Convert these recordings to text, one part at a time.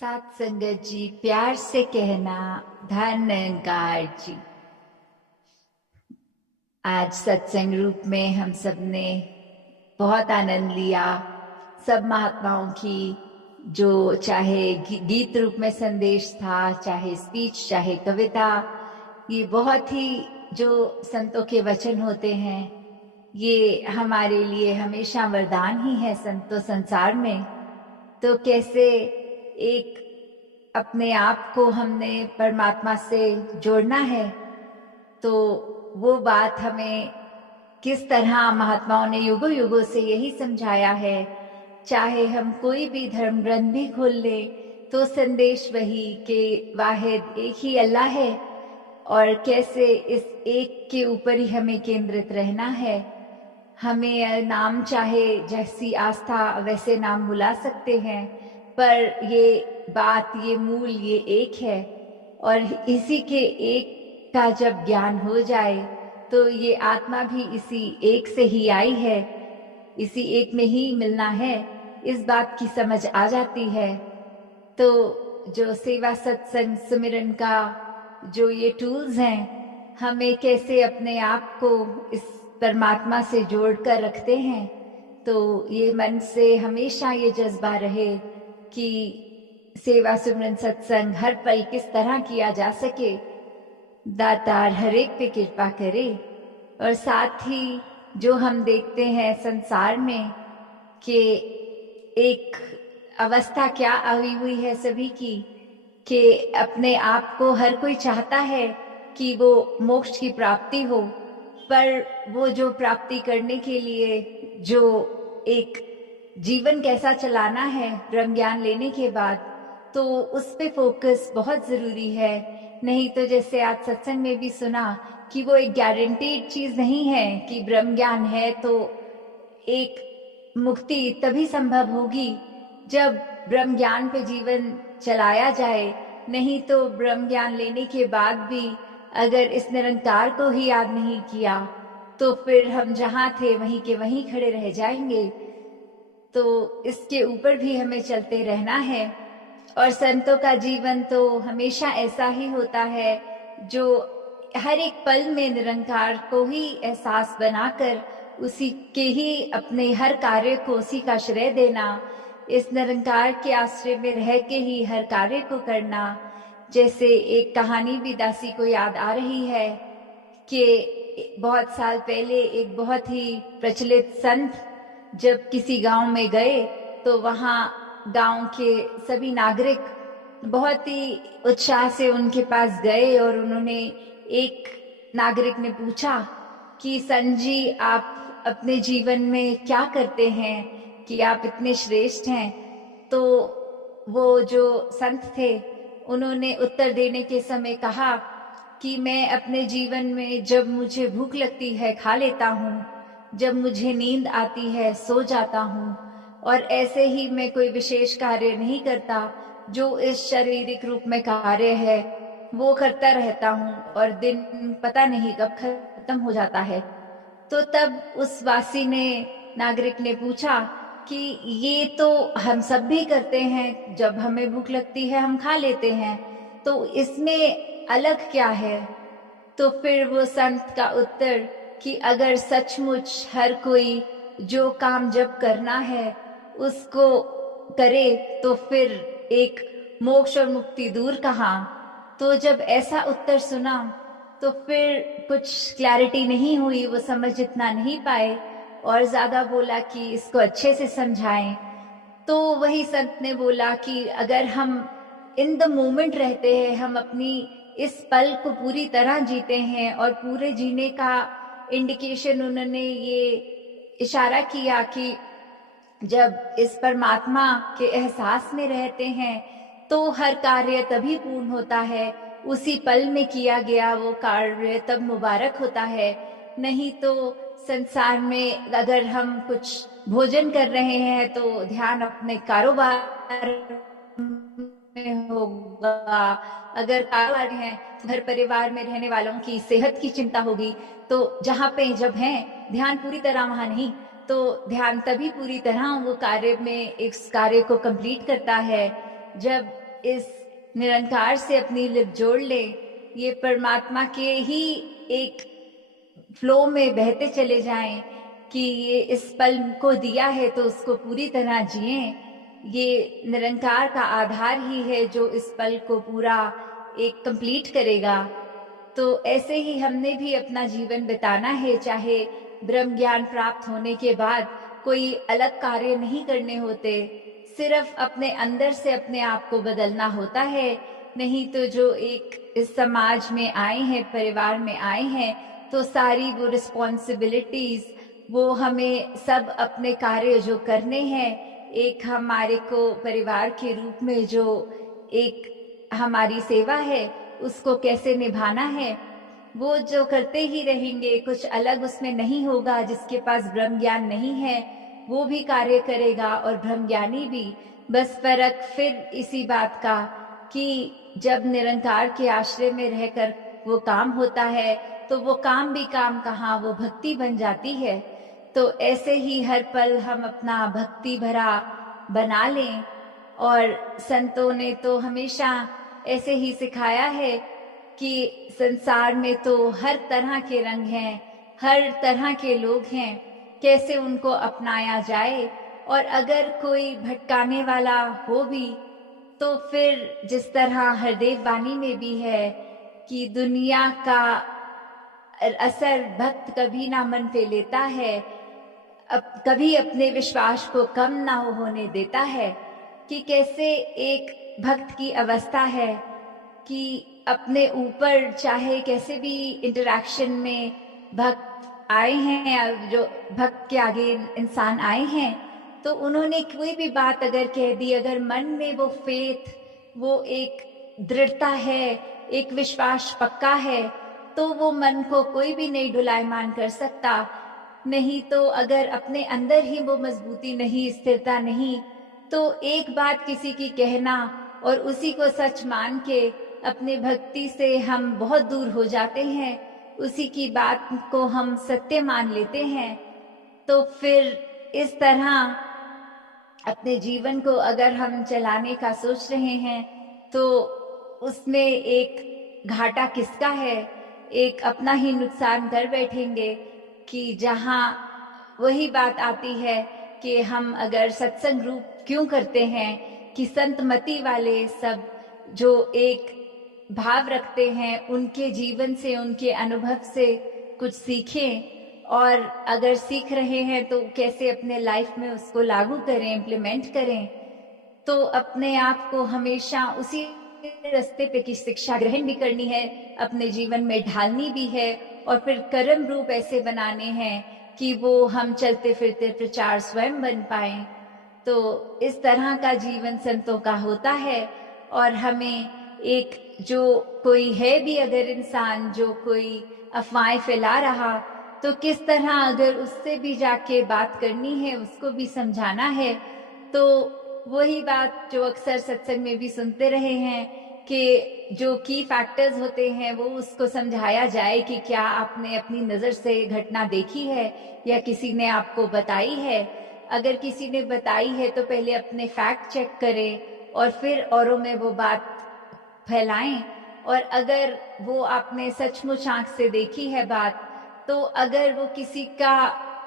सात संगत जी, प्यार से कहना धन्यकार जी। आज सत्संग रूप में हम सब ने बहुत आनंद लिया। सब महात्माओं की जो चाहे गीत रूप में संदेश था, चाहे स्पीच, चाहे कविता, ये बहुत ही जो संतों के वचन होते हैं, ये हमारे लिए हमेशा वरदान ही है संतों संसार में। तो कैसे एक अपने आप को हमने परमात्मा से जोड़ना है, तो वो बात हमें किस तरह महात्माओं ने युगों युगों से यही समझाया है। चाहे हम कोई भी धर्म ग्रंथ भी खोल ले तो संदेश वही कि वाहिद एक ही अल्लाह है और कैसे इस एक के ऊपर ही हमें केंद्रित रहना है। हमें नाम चाहे जैसी आस्था वैसे नाम बुला सकते हैं, पर ये बात, ये मूल, ये एक है। और इसी के एक का जब ज्ञान हो जाए तो ये आत्मा भी इसी एक से ही आई है, इसी एक में ही मिलना है, इस बात की समझ आ जाती है। तो जो सेवा सत्संग सिमरन का जो ये टूल्स हैं, हमें कैसे अपने आप को इस परमात्मा से जोड़कर रखते हैं, तो ये मन से हमेशा ये जज्बा रहे कि सेवा सिमरन सत्संग हर पल किस तरह किया जा सके, दातार हर एक पे कृपा करे। और साथ ही जो हम देखते हैं संसार में कि एक अवस्था क्या आई हुई है सभी की, कि अपने आप को हर कोई चाहता है कि वो मोक्ष की प्राप्ति हो, पर वो जो प्राप्ति करने के लिए जो एक जीवन कैसा चलाना है ब्रह्म ज्ञान लेने के बाद, तो उस पे फोकस बहुत जरूरी है। नहीं तो जैसे आज सत्संग में भी सुना कि वो एक गारंटीड चीज नहीं है कि ब्रह्म ज्ञान है तो एक मुक्ति तभी संभव होगी जब ब्रह्म ज्ञान पे जीवन चलाया जाए। नहीं तो ब्रह्म ज्ञान लेने के बाद भी अगर इस निरंकार को ही याद नहीं किया तो फिर हम जहाँ थे वहीं के वहीं खड़े रह जाएंगे। तो इसके ऊपर भी हमें चलते रहना है। और संतों का जीवन तो हमेशा ऐसा ही होता है जो हर एक पल में निरंकार को ही एहसास बनाकर उसी के ही अपने हर कार्य को उसी का श्रेय देना, इस निरंकार के आश्रय में रह के ही हर कार्य को करना। जैसे एक कहानी भी दासी को याद आ रही है कि बहुत साल पहले एक बहुत ही प्रचलित संत जब किसी गांव में गए तो वहां गांव के सभी नागरिक बहुत ही उत्साह से उनके पास गए और उन्होंने, एक नागरिक ने पूछा कि संत जी, आप अपने जीवन में क्या करते हैं कि आप इतने श्रेष्ठ हैं। तो वो जो संत थे उन्होंने उत्तर देने के समय कहा कि मैं अपने जीवन में जब मुझे भूख लगती है खा लेता हूँ, जब मुझे नींद आती है सो जाता हूँ, और ऐसे ही मैं कोई विशेष कार्य नहीं करता। जो इस शारीरिक रूप में कार्य है वो करता रहता हूँ और दिन पता नहीं कब खत्म हो जाता है। तो तब उस वासी ने, नागरिक ने पूछा कि ये तो हम सब भी करते हैं, जब हमें भूख लगती है हम खा लेते हैं, तो इसमें अलग क्या है। तो फिर वो संत का उत्तर कि अगर सचमुच हर कोई जो काम जब करना है उसको करे तो फिर एक मोक्ष और मुक्ति दूर कहाँ। तो जब ऐसा उत्तर सुना तो फिर कुछ क्लैरिटी नहीं हुई, वो समझ इतना नहीं पाए और ज्यादा बोला कि इसको अच्छे से समझाएं। तो वही संत ने बोला कि अगर हम इन द मोमेंट रहते हैं, हम अपनी इस पल को पूरी तरह जीते हैं, और पूरे जीने का इंडिकेशन उन्होंने ये इशारा किया कि जब इस परमात्मा के एहसास में रहते हैं तो हर कार्य तभी पूर्ण होता है, उसी पल में किया गया वो कार्य तब मुबारक होता है। नहीं तो संसार में अगर हम कुछ भोजन कर रहे हैं तो ध्यान अपने कारोबार में होगा, अगर कारोबार है तो घर परिवार में रहने वालों की सेहत की चिंता होगी। तो जहाँ पे जब है ध्यान पूरी तरह वहां नहीं, तो ध्यान तभी पूरी तरह वो कार्य में इस कार्य को कंप्लीट करता है जब इस निरंकार से अपनी लिप जोड़ लें, ये परमात्मा के ही एक फ्लो में बहते चले जाएं कि ये इस पल को दिया है तो उसको पूरी तरह जिएं। ये निरंकार का आधार ही है जो इस पल को पूरा एक कंप्लीट करेगा। तो ऐसे ही हमने भी अपना जीवन बिताना है, चाहे ब्रह्म ज्ञान प्राप्त होने के बाद कोई अलग कार्य नहीं करने होते, सिर्फ अपने अंदर से अपने आप को बदलना होता है। नहीं तो जो एक इस समाज में आए हैं, परिवार में आए हैं, तो सारी वो रिस्पॉन्सिबिलिटीज, वो हमें सब अपने कार्य जो करने हैं, एक हमारे को परिवार के रूप में जो एक हमारी सेवा है उसको कैसे निभाना है, वो जो करते ही रहेंगे। कुछ अलग उसमें नहीं होगा। जिसके पास ब्रह्म ज्ञान नहीं है वो भी कार्य करेगा और ब्रह्मज्ञानी भी। बस फर्क फिर इसी बात का कि जब निरंकार के आश्रय में रहकर वो काम होता है तो वो काम भी काम कहाँ, वो भक्ति बन जाती है। तो ऐसे ही हर पल हम अपना भक्ति भरा बना लें। और संतों ने तो हमेशा ऐसे ही सिखाया है कि संसार में तो हर तरह के रंग हैं, हर तरह के लोग हैं, कैसे उनको अपनाया जाए। और अगर कोई भटकाने वाला हो भी तो फिर जिस तरह हरदेव वाणी में भी है कि दुनिया का असर भक्त कभी ना मन पे लेता है, कभी अपने विश्वास को कम ना होने देता है। कि कैसे एक भक्त की अवस्था है कि अपने ऊपर चाहे कैसे भी इंटरैक्शन में भक्त आए हैं या जो भक्त के आगे इंसान आए हैं, तो उन्होंने कोई भी बात अगर कह दी, अगर मन में वो फेथ, वो एक दृढ़ता है, एक विश्वास पक्का है, तो वो मन को कोई भी नहीं डुलायमान कर सकता। नहीं तो अगर अपने अंदर ही वो मजबूती नहीं, स्थिरता नहीं, तो एक बात किसी की कहना और उसी को सच मान के अपने भक्ति से हम बहुत दूर हो जाते हैं, उसी की बात को हम सत्य मान लेते हैं। तो फिर इस तरह अपने जीवन को अगर हम चलाने का सोच रहे हैं तो उसमें एक घाटा किसका है, एक अपना ही नुकसान कर बैठेंगे। कि जहाँ वही बात आती है कि हम अगर सत्संग रूप क्यों करते हैं कि संत मति वाले सब जो एक भाव रखते हैं, उनके जीवन से, उनके अनुभव से कुछ सीखें। और अगर सीख रहे हैं तो कैसे अपने लाइफ में उसको लागू करें, इम्प्लीमेंट करें। तो अपने आप को हमेशा उसी रास्ते पे की शिक्षा ग्रहण भी करनी है, अपने जीवन में ढालनी भी है, और फिर कर्म रूप ऐसे बनाने हैं कि वो हम चलते फिरते प्रचार स्वयं बन पाए। तो इस तरह का जीवन संतों का होता है। और हमें एक जो कोई है भी अगर इंसान जो कोई अफवाहें फैला रहा, तो किस तरह अगर उससे भी जाके बात करनी है, उसको भी समझाना है। तो वही बात जो अक्सर सत्संग में भी सुनते रहे हैं कि जो की फैक्टर्स होते हैं वो उसको समझाया जाए कि क्या आपने अपनी नज़र से घटना देखी है या किसी ने आपको बताई है। अगर किसी ने बताई है तो पहले अपने फैक्ट चेक करें और फिर औरों में वो बात फैलाएं। और अगर वो आपने सचमुच आंख से देखी है बात, तो अगर वो किसी का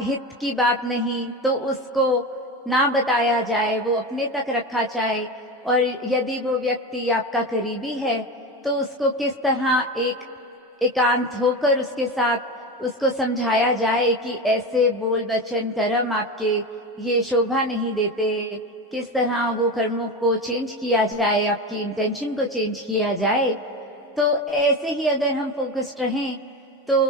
हित की बात नहीं तो उसको ना बताया जाए, वो अपने तक रखा जाए। और यदि वो व्यक्ति आपका करीबी है तो उसको किस तरह एक एकांत होकर उसके साथ उसको समझाया जाए कि ऐसे बोल वचन कर्म आपके ये शोभा नहीं देते, किस तरह वो कर्मों को चेंज किया जाए, आपकी इंटेंशन को चेंज किया जाए। तो ऐसे ही अगर हम फोकस्ड रहें तो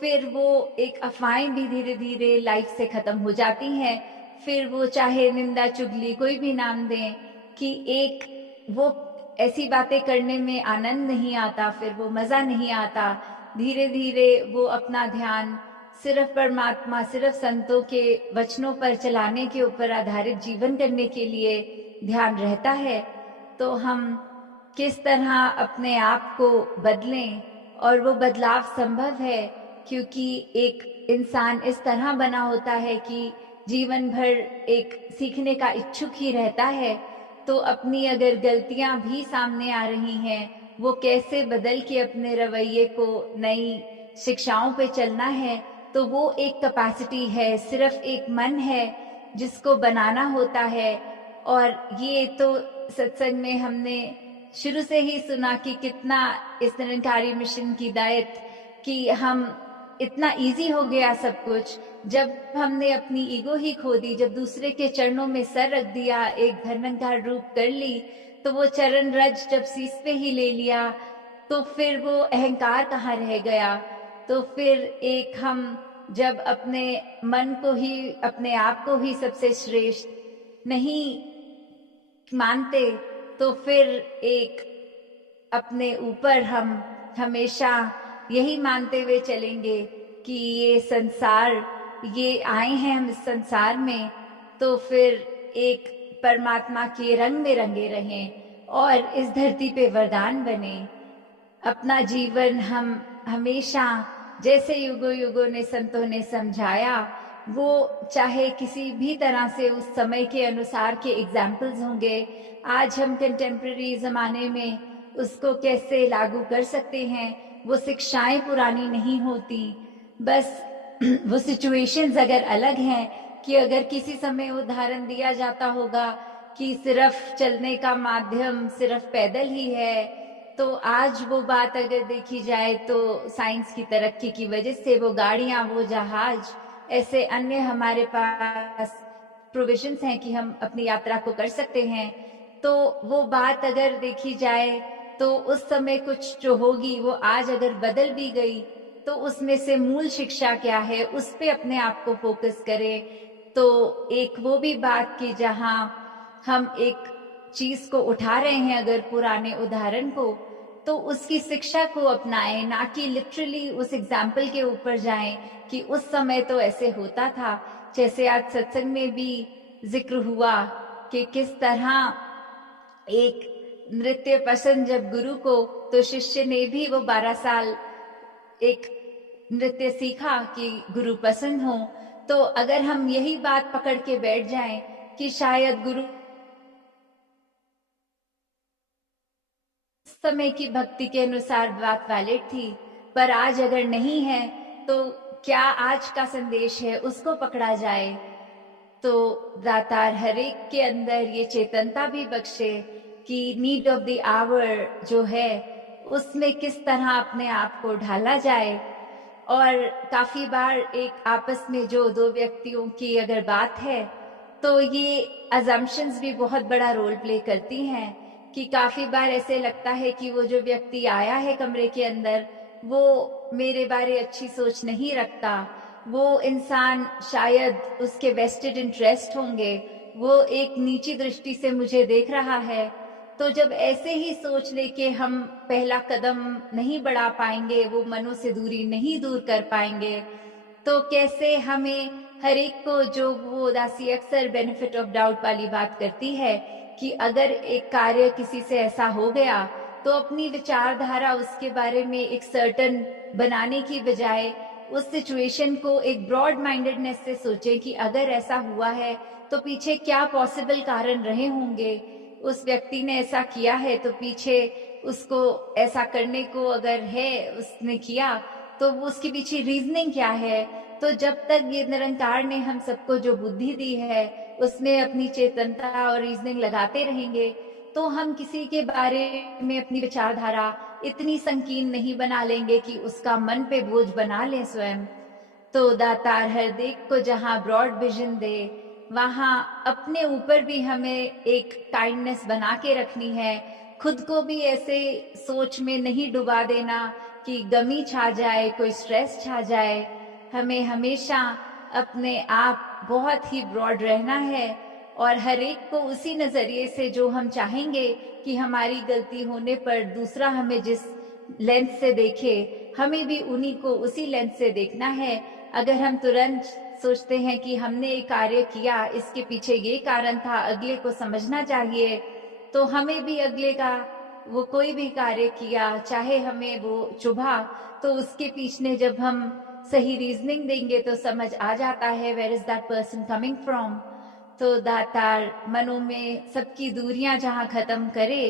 फिर वो एक अफवाहें भी धीरे धीरे लाइफ से खत्म हो जाती हैं। फिर वो चाहे निंदा चुगली कोई भी नाम दें, कि एक वो ऐसी बातें करने में आनंद नहीं आता, फिर वो मजा नहीं आता। धीरे धीरे वो अपना ध्यान सिर्फ परमात्मा, सिर्फ संतों के वचनों पर चलाने के ऊपर आधारित जीवन करने के लिए ध्यान रहता है। तो हम किस तरह अपने आप को बदलें, और वो बदलाव संभव है क्योंकि एक इंसान इस तरह बना होता है कि जीवन भर एक सीखने का इच्छुक ही रहता है। तो अपनी अगर गलतियां भी सामने आ रही हैं, वो कैसे बदल के अपने रवैये को नई शिक्षाओं पे चलना है, तो वो एक कैपेसिटी है, सिर्फ एक मन है जिसको बनाना होता है। और ये तो सत्संग में हमने शुरू से ही सुना कि कितना इस निरंकारी मिशन की दायित्व कि हम इतना इजी हो गया सब कुछ जब हमने अपनी ईगो ही खो दी, जब दूसरे के चरणों में सर रख दिया, एक धर्मांकार रूप कर ली, तो वो चरण रज जब शीश पे ही ले लिया तो फिर वो अहंकार कहाँ रह गया। तो फिर एक हम जब अपने मन को ही, अपने आप को ही सबसे श्रेष्ठ नहीं मानते, तो फिर एक अपने ऊपर हम हमेशा यही मानते हुए चलेंगे कि ये संसार, ये आए हैं हम इस संसार में तो फिर एक परमात्मा के रंग में रंगे रहें और इस धरती पे वरदान बने। अपना जीवन हम हमेशा जैसे युगों युगों ने संतों ने समझाया, वो चाहे किसी भी तरह से उस समय के अनुसार के एग्जाम्पल्स होंगे, आज हम कंटेम्प्रेरी जमाने में उसको कैसे लागू कर सकते हैं, वो शिक्षाएं पुरानी नहीं होती, बस वो सिचुएशंस अगर अलग हैं कि अगर किसी समय उदाहरण दिया जाता होगा कि सिर्फ चलने का माध्यम सिर्फ पैदल ही है, तो आज वो बात अगर देखी जाए तो साइंस की तरक्की की वजह से वो गाड़ियां, वो जहाज, ऐसे अन्य हमारे पास प्रोविजंस हैं कि हम अपनी यात्रा को कर सकते हैं। तो वो बात अगर देखी जाए तो उस समय कुछ जो होगी वो आज अगर बदल भी गई तो उसमें से मूल शिक्षा क्या है, उस पे अपने आप को फोकस करें। तो एक वो भी बात कि जहां हम एक चीज को उठा रहे हैं अगर पुराने उदाहरण को, तो उसकी शिक्षा को अपनाएं, ना कि लिटरली उस एग्जाम्पल के ऊपर जाएं कि उस समय तो ऐसे होता था। जैसे आज सत्संग में भी जिक्र हुआ कि किस तरह एक नृत्य पसंद जब गुरु को, तो शिष्य ने भी वो 12 साल एक नृत्य सीखा कि गुरु पसंद हो। तो अगर हम यही बात पकड़ के बैठ जाएं कि शायद गुरु समय की भक्ति के अनुसार बात वैलिड थी, पर आज अगर नहीं है तो क्या आज का संदेश है उसको पकड़ा जाए। तो दातार हर एक के अंदर ये चेतनता भी बख्शे कि नीड ऑफ द आवर जो है उसमें किस तरह अपने आप को ढाला जाए। और काफी बार एक आपस में जो दो व्यक्तियों की अगर बात है तो ये अजम्पशंस भी बहुत बड़ा रोल प्ले करती हैं कि काफी बार ऐसे लगता है कि वो जो व्यक्ति आया है कमरे के अंदर वो मेरे बारे अच्छी सोच नहीं रखता, वो इंसान शायद उसके वेस्टेड इंटरेस्ट होंगे, वो एक नीची दृष्टि से मुझे देख रहा है। तो जब ऐसे ही सोच लेके हम पहला कदम नहीं बढ़ा पाएंगे, वो मनों से दूरी नहीं दूर कर पाएंगे, तो कैसे हमें हर एक को, जो वो दासी अक्सर बेनिफिट ऑफ डाउट वाली बात करती है कि अगर एक कार्य किसी से ऐसा हो गया तो अपनी विचारधारा उसके बारे में एक सर्टन बनाने की बजाय उस सिचुएशन को एक ब्रॉड माइंडेडनेस से सोचें कि अगर ऐसा हुआ है तो पीछे क्या पॉसिबल कारण रहे होंगे, उस व्यक्ति ने ऐसा किया है तो पीछे उसको ऐसा करने को अगर है उसने किया तो उसके पीछे रीजनिंग क्या है। तो जब तक ये निरंकार ने हम सबको जो बुद्धि दी है उसमें अपनी चेतनता और रीजनिंग लगाते रहेंगे तो हम किसी के बारे में अपनी विचारधारा इतनी संकीर्ण नहीं बना लेंगे कि उसका मन पे बोझ बना लें स्वयं। तो दातार हर देख को जहाँ ब्रॉड विजन दे, वहाँ अपने ऊपर भी हमें एक काइंडनेस बना के रखनी है, खुद को भी ऐसे सोच में नहीं डुबा देना कि गमी छा जाए, कोई स्ट्रेस छा जाए। हमें हमेशा अपने आप बहुत ही ब्रॉड रहना है और हर एक को उसी नजरिए से, जो हम चाहेंगे कि हमारी गलती होने पर दूसरा हमें जिस लेंस से देखे, हमें भी उन्हीं को उसी लेंस से देखना है। अगर हम तुरंत सोचते हैं कि हमने एक कार्य किया, इसके पीछे ये कारण था, अगले को समझना चाहिए, तो हमें भी अगले का वो कोई भी कार्य किया चाहे हमें वो चुभा, तो उसके पीछे जब हम सही रीजनिंग देंगे तो समझ आ जाता है where is that person coming from. तो दातार मनों में सबकी दूरियां जहां खत्म करे,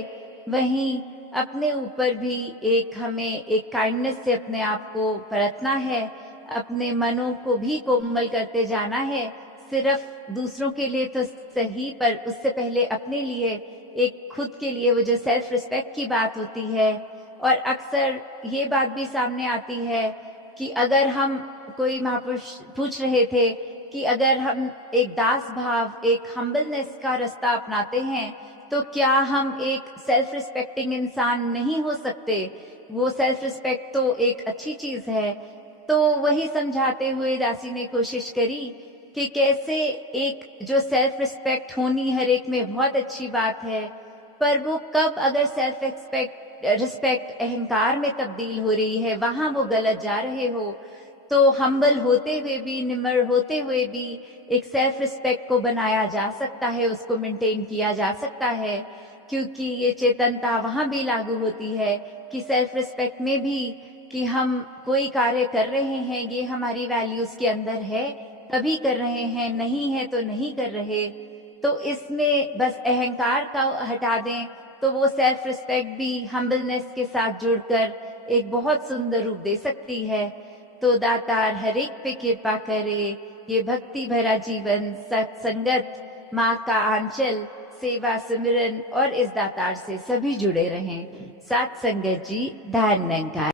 वहीं अपने ऊपर भी हमें एक काइंडनेस से अपने आप को परतना है, अपने मनों को भी कोमल करते जाना है। सिर्फ दूसरों के लिए तो सही, पर उससे पहले अपने लिए, एक खुद के लिए, वो जो सेल्फ रिस्पेक्ट की बात होती है। और अक्सर ये बात भी सामने आती है कि अगर हम, कोई महापुरुष पूछ रहे थे कि अगर हम एक दास भाव, एक हम्बलनेस का रास्ता अपनाते हैं, तो क्या हम एक सेल्फ रिस्पेक्टिंग इंसान नहीं हो सकते? वो सेल्फ रिस्पेक्ट तो एक अच्छी चीज है। तो वही समझाते हुए दासी ने कोशिश करी कि कैसे एक जो सेल्फ रिस्पेक्ट होनी हर एक में बहुत अच्छी बात है, पर वो कब अगर सेल्फ रिस्पेक्ट अहंकार में तब्दील हो रही है, वहां वो गलत जा रहे हो। तो हम्बल होते हुए भी, निम्र होते हुए भी एक सेल्फ रिस्पेक्ट को बनाया जा सकता है, उसको मेंटेन किया जा सकता है, क्योंकि ये चेतनता वहां भी लागू होती है कि सेल्फ रिस्पेक्ट में भी, कि हम कोई कार्य कर रहे हैं, ये हमारी वैल्यूज के अंदर है, तभी कर रहे हैं, नहीं है तो नहीं कर रहे। तो इसमें बस अहंकार का हटा दें, तो वो सेल्फ रिस्पेक्ट भी हम्बलनेस के साथ जुड़कर एक बहुत सुंदर रूप दे सकती है। तो दातार हर एक पे कृपा करे, ये भक्ति भरा जीवन, सत्संगत, माँ का आंचल, सेवा, सिमरन और इस दातार से सभी जुड़े रहें। साथ संगत जी, धन निरंकार।